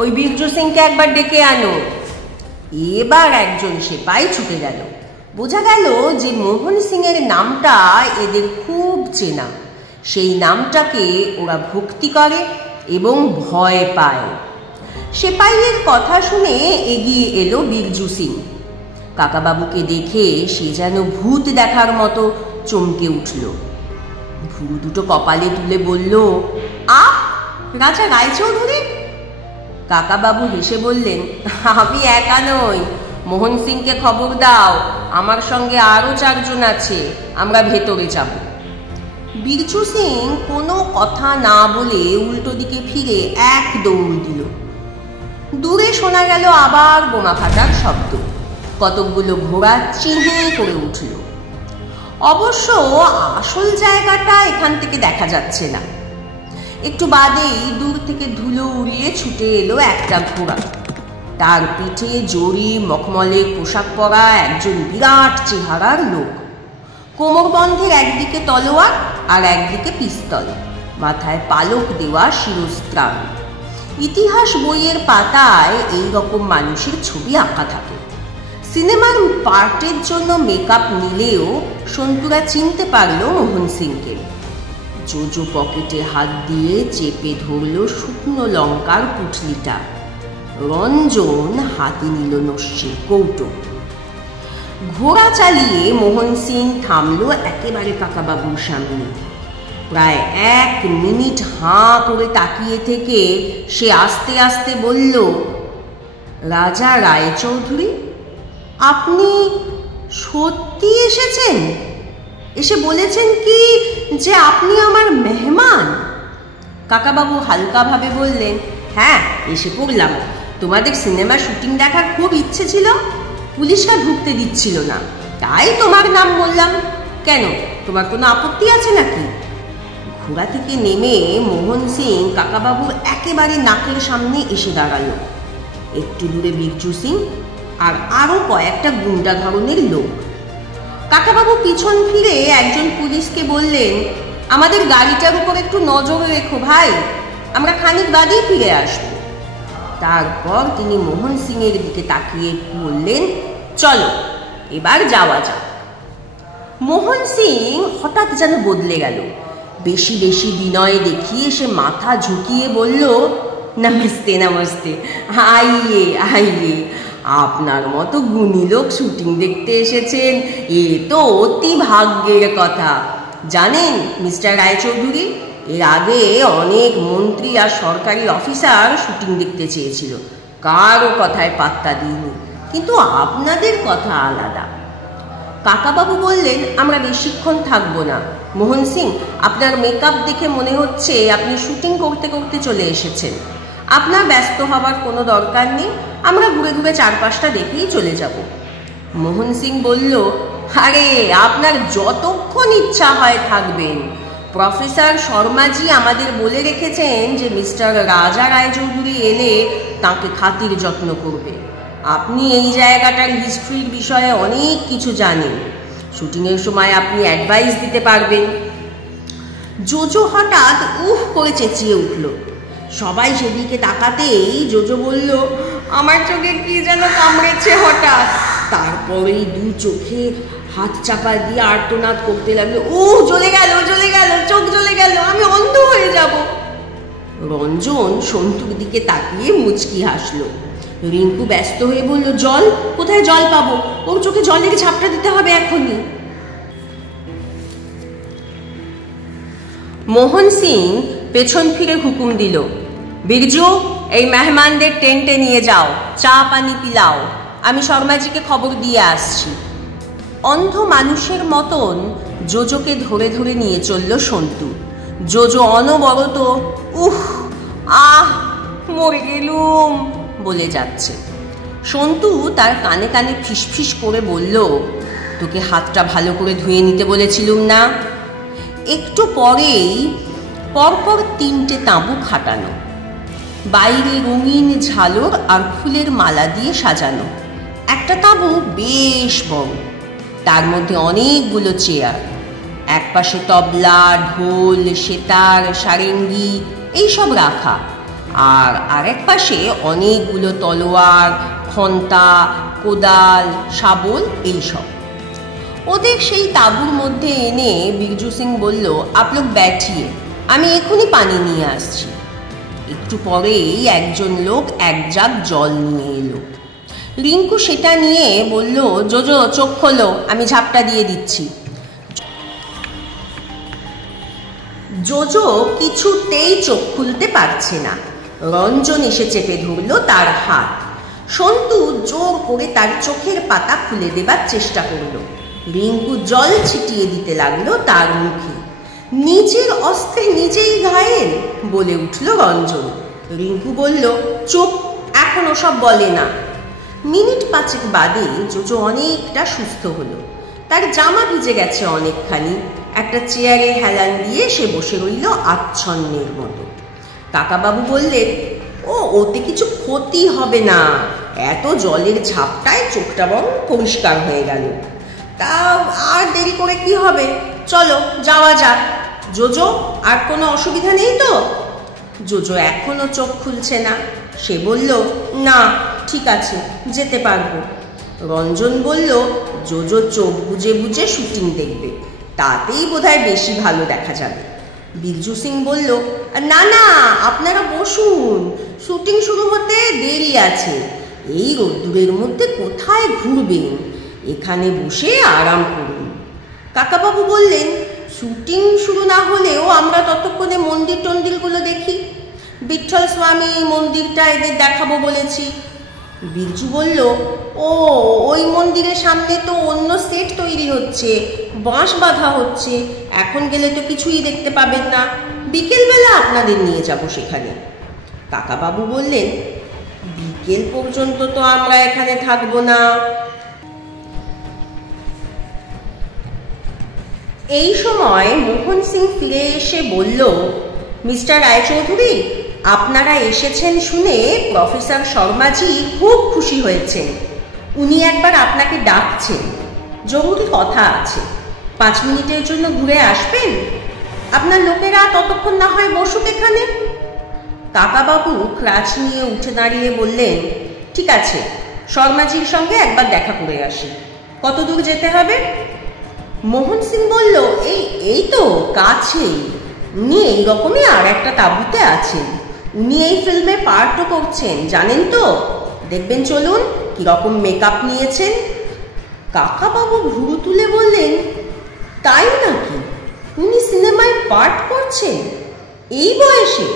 ওই বিরজু সিংকে একবার ডেকে আনো। এবার একজন সেপাই ছুটে গেল। বোঝা গেল যে মোহন সিং এর নামটা এদের খুব চেনা। সেই নামটাকে ওরা ভক্তি করে এবং ভয় পায়। সেপাইয়ের কথা শুনে এগিয়ে এলো বিরজু সিং। কাকাবাবুকে দেখে সে যেন ভূত দেখার মতো চমকে উঠল। ভুরু দুটো কপালে তুলে বলল, রাজা রায়চৌধুরী? কাকাবাবু হেসে বললেন, আমি একা নই, মোহন সিংকে খবর দাও, আমার সঙ্গে আরো 4 জন আছে, আমরা ভেতরে যাব। বিরজু সিং কোনো কথা না বলে উল্টো দিকে ফিরে এক দৌড় দিল। দূরে শোনা গেল আবার বোমা ফাটার শব্দ। কতকগুলো ঘোড়া চিহ্নে করে উঠল। অবশ্য আসল জায়গাটা এখান থেকে দেখা যাচ্ছে না। একটু বাদেই দূর থেকে ধুলো উড়িয়ে ছুটে এলো একটা ঘোড়া। তার পিঠে জরি মখমলের পোশাক পরা একজন বিরাট চেহারার লোক। কোমরবন্ধের একদিকে তলোয়ার আর একদিকে পিস্তল, মাথায় পালক দেওয়া শিরস্ত্রাণ। ইতিহাস বইয়ের পাতায় এই রকম মানুষের ছবি আঁকা থাকে। সিনেমার পার্টের জন্য মেকআপ নিলেও সন্তুরা চিনতে পারল মোহন সিংকে। জোজো পকেটে হাত দিয়ে চেপে ধরল শুকনো লঙ্কার পুটলিটা। রঞ্জন হাতে নিল নস্যের কৌটো। ঘোড়া চালিয়ে মোহন সিং থামলো একেবারে কাকাবাবুর সামনে। প্রায় 1 মিনিট হাঁ করে তাকিয়ে থেকে সে আস্তে আস্তে বলল, রাজা রায়চৌধুরী, আপনি সত্যি এসেছেন? এসে বলেছেন কি যে আপনি আমার মেহমান? কাকাবাবু হালকাভাবে বললেন, হ্যাঁ, এসে পড়লাম। তোমাদের সিনেমা শুটিং দেখার খুব ইচ্ছে ছিল, পুলিশরা ঢুকতে দিচ্ছিল না, তাই তোমার নাম বললাম। কেন, তোমার কোনো আপত্তি আছে নাকি? ঘোড়া থেকে নেমে মোহন সিং কাকাবাবুর একেবারে নাকের সামনে এসে দাঁড়ালো। একটু দূরে বিরজু সিং আর আরো কয়েকটা গুন্ডা ধরনের লোক। কাকাবাবু পিছন ফিরে একজন পুলিশকে বললেন, আমাদের গাড়িটার উপর একটু নজর রেখো ভাই, আমরা খানিক বাদেই ফিরে আসবো। তারপর তিনি মোহন সিং এর দিকে তাকিয়ে বললেন, চলো এবার যাওয়া যাক। মোহন সিং হঠাৎ যেন বদলে গেল। বেশি বেশি বিনয় দেখিয়ে সে মাথা ঝুঁকিয়ে বলল, নমস্তে নমস্তে, আইয়ে আইয়ে, আপনার মতো গুণী লোক শুটিং দেখতে এসেছেন, এ তো অতি ভাগ্যের কথা। জানেন মিস্টার রায়চৌধুরী, এর আগে অনেক মন্ত্রী আর সরকারি অফিসার শুটিং দেখতে চেয়েছিল, কারো কথায় পাত্তা দিইনি, কিন্তু আপনাদের কথা আলাদা। কাকাবাবু বললেন, আমরা বেশিক্ষণ থাকবো না। মোহন সিং, আপনার মেকআপ দেখে মনে হচ্ছে আপনি শুটিং করতে করতে চলে এসেছেন। আপনার ব্যস্ত হবার কোনো দরকার নেই, আমরা ঘুরে ঘুরে 4-5টা দেখেই চলে যাব। মোহন সিং বলল, আরে আপনার যতক্ষণ ইচ্ছা হয় থাকবেন। প্রফেসর শর্মাজি আমাদের বলে রেখেছেন যে মিস্টার রাজা রায়চৌধুরী এলে তাকে খাতির যত্ন করবে। আপনি এই জায়গাটার হিস্ট্রির বিষয়ে অনেক কিছু জানেন, শুটিংয়ের সময় আপনি অ্যাডভাইস দিতে পারবেন। জোজো হঠাৎ উফ করে চেঁচিয়ে উঠল। সবাই সেদিকে তাকাতেই জোজো বলল, আমার চোখে কি যেন কামড়েছে হঠাৎ। তারপরেই দু চোখে হাত চাপা দিয়ে আর্তনাদ করতে লাগলো, ও জ্বলে গেল, চোখ জ্বলে গেল, আমি অন্ধ হয়ে যাব। রঞ্জন সন্তুর দিকে তাকিয়ে মুচকি হাসলো। রিঙ্কু ব্যস্ত হয়ে বলল, জল কোথায়? জল পাবো? ওর চোখে জল লেগে ঝাপটা দিতে হবে এখনই। মোহন সিং পেছন ফিরে হুকুম দিল, বিরজু, এই মেহমানদের টেন্টে নিয়ে যাও, চা পানি পিলাও, আমি শর্মাজিকে খবর দিয়ে আসছি। অন্ধ মানুষের মতন জোজোকে ধরে ধরে নিয়ে চলল সন্তু। জোজো অনবরত উহ আহ মরে গেলুম বলে যাচ্ছে। সন্তু তার কানে কানে ফিসফিস করে বলল, তোকে হাতটা ভালো করে ধুয়ে নিতে বলেছিলুম না? একটু পরেই পরপর 3টে তাঁবু খাটানো, বাইরে রঙিন ঝালর আর ফুলের মালা দিয়ে সাজানো। একটা তাঁবু বেশ বড়, তার মধ্যে অনেকগুলো চেয়ার, একপাশে তবলা, ঢোল, সেতার, সারেঙ্গি এইসব রাখা, আর আরেক পাশে অনেকগুলো তলোয়ার, খন্তা, কোদাল, শাবল এইসব। ওদের সেই তাঁবুর মধ্যে এনে বিরজু সিং বলল, আপ লোক ব্যাঠিয়ে, আমি এখনই পানি নিয়ে আসছি। একটু পরেই একজন লোক এক জাগ জল নিয়ে এলো। রিঙ্কু সেটা নিয়ে বলল, জোজো চোখ খোলো, আমি ঝাপটা দিয়ে দিচ্ছি। জোজো কিছুতেই চোখ খুলতে পারছে না। রঞ্জন এসে চেপে ধরল তার হাত। সন্তু জোর করে তার চোখের পাতা খুলে দেবার চেষ্টা করল। রিঙ্কু জল ছিটিয়ে দিতে লাগলো তার মুখে। নিজের অস্ত্রে নিজেই ঘায়েল বলে উঠল রঞ্জন। রিঙ্কু বলল, চুপ, এখন ওসব বলে না। মিনিট 5 বাদে জোজো অনেকটা সুস্থ হলো। তার জামা ভিজে গেছে অনেকখানি। একটা চেয়ারে হেলান দিয়ে সে বসে রইল আচ্ছন্নের মতো। কাকাবাবু বললেন, ওতে কিছু ক্ষতি হবে না, এত জলের ঝাপটায় চোখটা বরং পরিষ্কার হয়ে গেল। তা আর দেরি করে কি হবে, চলো যাওয়া যাক। জোজো, আর কোনো অসুবিধা নেই তো? জোজো এখনো চোখ খুলছে না। সে বলল, না ঠিক আছে, যেতে পারবো। রঞ্জন বলল, জোজো চোখ বুজে বুজে শুটিং দেখবে, তাতেই বোধহয় বেশি ভালো দেখা যাবে। বিরজু সিং বলল, না না, আপনারা বসুন, শুটিং শুরু হতে দেরি আছে। এই রোদ্দুরের মধ্যে কোথায় ঘুরবেন, এখানে বসে আরাম করুন। কাকাবাবু বললেন, শুটিং শুরু না হলেও আমরা ততক্ষণে মন্দির টন্দিরগুলো দেখি। বিঠল স্বামী মন্দিরটা এদের দেখাবো বলেছি। বিরজু বলল, ওই মন্দিরের সামনে তো অন্য সেট তৈরি হচ্ছে, বাঁশ বাঁধা হচ্ছে, এখন গেলে তো কিছুই দেখতে পাবেন না, বিকেলবেলা আপনাদের নিয়ে যাব সেখানে। কাকাবাবু বললেন, বিকেল পর্যন্ত তো আমরা এখানে থাকবো না। এই সময় মোহন সিং ফিরে এসে বলল, মিস্টার রায়চৌধুরী, আপনারা এসেছেন শুনে প্রফেসর শর্মাজি খুব খুশি হয়েছেন। উনি একবার আপনাকে ডাকছেন, জরুরি কথা আছে। 5 মিনিটের জন্য ঘুরে আসবেন? আপনার লোকেরা ততক্ষণ না হয় বসুক এখানে। কাকাবাবু ক্রাচ নিয়ে উঠে দাঁড়িয়ে বললেন, ঠিক আছে, শর্মাজির সঙ্গে একবার দেখা করে আসি। কত দূর যেতে হবে? মোহন সিং বলল, এই তো কাছেই। উনি এইরকমই আর একটা তাঁবুতে আছেন। উনি এই ফিল্মে পার্টও করছেন, জানেন তো? দেখবেন, চলুন কিরকম মেকআপ নিয়েছেন। কাকাবাবু ভুরু তুলে বললেন, তাই নাকি? উনি সিনেমায় পার্ট করছেন এই বয়সে?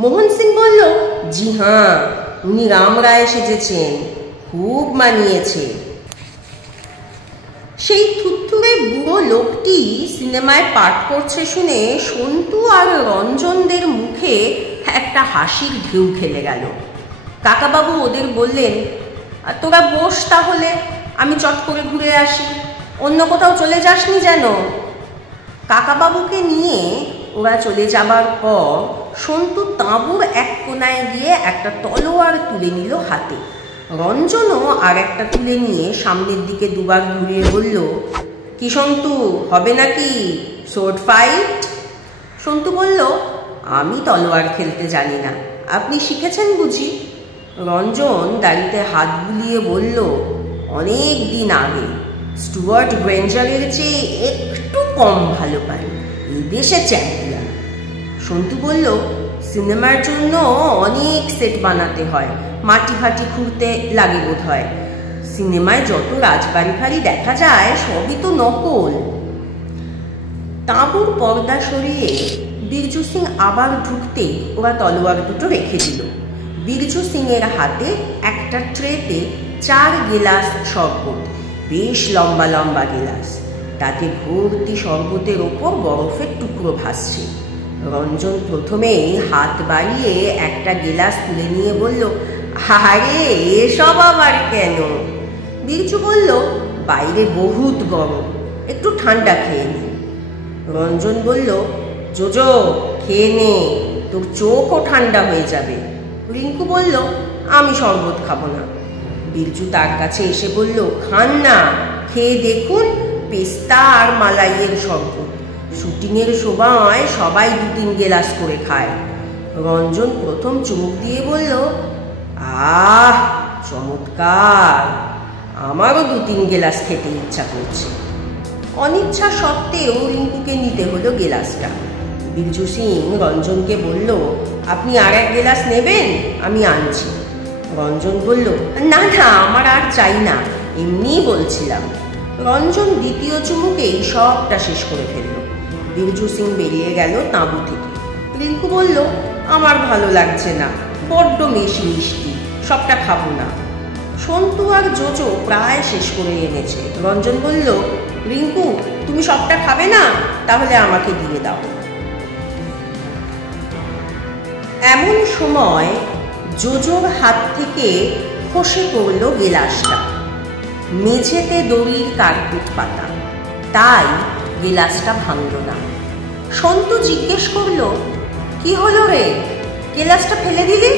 মোহন সিং বলল, জি হ্যাঁ, উনি রাম রায় সেজেছেন, খুব মানিয়েছে। সেই থুথুরে বুড়ো লোকটি সিনেমায় পাঠ করছে শুনে সন্তু আর রঞ্জনদের মুখে একটা হাসির ঢেউ খেলে গেল। কাকাবাবু ওদের বললেন, তোরা বস তাহলে, আমি চট করে ঘুরে আসি, অন্য কোথাও চলে যাসনি যেন। কাকাবাবুকে নিয়ে ওরা চলে যাবার পর সন্তু তাঁবুর এক কোনায় গিয়ে একটা তলোয়ার তুলে নিল হাতে। রঞ্জনও আর একটা তুলে নিয়ে সামনের দিকে দুবার ঘুরিয়ে বলল, কি সন্তু, হবে নাকি সোর্ড ফাইট? সন্তু বলল, আমি তলোয়ার খেলতে জানি না, আপনি শিখেছেন বুঝি? রঞ্জন দাড়িতে হাত বুলিয়ে বলল, অনেক দিন আগে। স্টুয়ার্ট গ্রেঞ্জারের চেয়ে একটু কম ভালো পারে, এই দেশে চ্যাম্পিয়ন। সন্তু বলল, সিনেমার জন্য অনেক সেট বানাতে হয়, মাটি ফাটি খুঁড়তে লাগে বোধ হয়। সিনেমায় যত রাজবাড়ি ফাড়ি দেখা যায় সবই তো নকল। তাঁবুর পর্দা সরিয়ে বীরজু সিং আবার ঢুকতেই ওরা তলোয়ার দুটো রেখে দিল। বীরজু সিংয়ের হাতে একটা ট্রেতে 4 গেলাস শরবত, বেশ লম্বা লম্বা গেলাস, তাতে ভর্তি শরবতের ওপর বরফের টুকরো ভাসছে। রঞ্জন প্রথমেই হাত বাড়িয়ে একটা গেলাস তুলে নিয়ে বলল, আরে এসব আবার কেন? বীরজু বলল, বাইরে বহুত গরম, একটু ঠান্ডা খেয়ে নি। রঞ্জন বলল, জোজো খেয়ে নে, তোর চোখও ঠান্ডা হয়ে যাবে। রিঙ্কু বলল, আমি শরবত খাবো না। বীরজু তার কাছে এসে বলল, খান না, খেয়ে দেখুন, পেস্তা আর মালাইয়ের শরবত। শুটিংয়ের সময় সবাই 2-3 গেলাস করে খায়। রঞ্জন প্রথম চুমুক দিয়ে বলল, আহ চমৎকার, আমারও 2-3 গেলাস খেতে ইচ্ছা করছে। অনিচ্ছা সত্ত্বেও রিঙ্কুকে নিতে হলো গেলাসটা। বীরজু সিং রঞ্জনকে বলল, আপনি আর 1 গেলাস নেবেন? আমি আনছি। রঞ্জন বলল, না না, আমার আর চাই না, এমনিই বলছিলাম। রঞ্জন দ্বিতীয় চুমুকেই সবটা শেষ করে ফেলল। বীরজু সিং বেরিয়ে গেল তাঁবু থেকে। রিঙ্কু বলল, আমার ভালো লাগছে না, বড্ড বেশি মিষ্টি, সবটা খাবো না। সন্তু আর জোজো প্রায় শেষ করে এনেছে। রঞ্জন বলল, রিঙ্কু তুমি সবটা খাবে না? তাহলে আমাকে দিয়ে দাও। এমন সময় জোজোর হাত থেকে খসে পড়ল গেলাসটা। মেঝেতে দড়ির কার্পেট পাতা, তাই গেলাসটা ভাঙল না। সন্তু জিজ্ঞেস করল, কি হলো রে, গেলাসটা ফেলে দিলি?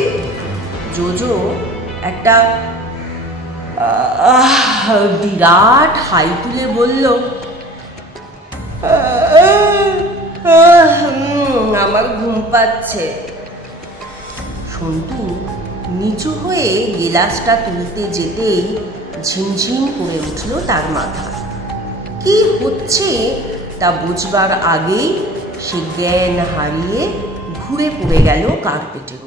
জোজো একটা বিরাট হাই তুলে বলল, আমার ঘুম পাচ্ছে। সন্তু নিচু হয়ে গেলাসটা তুলতে যেতেই ঝিমঝিম করে উঠল তার মাথা। কি হচ্ছে তা বুঝবার আগেই সে জ্ঞান হারিয়ে ঘুরে পড়ে গেল কার্পেটের।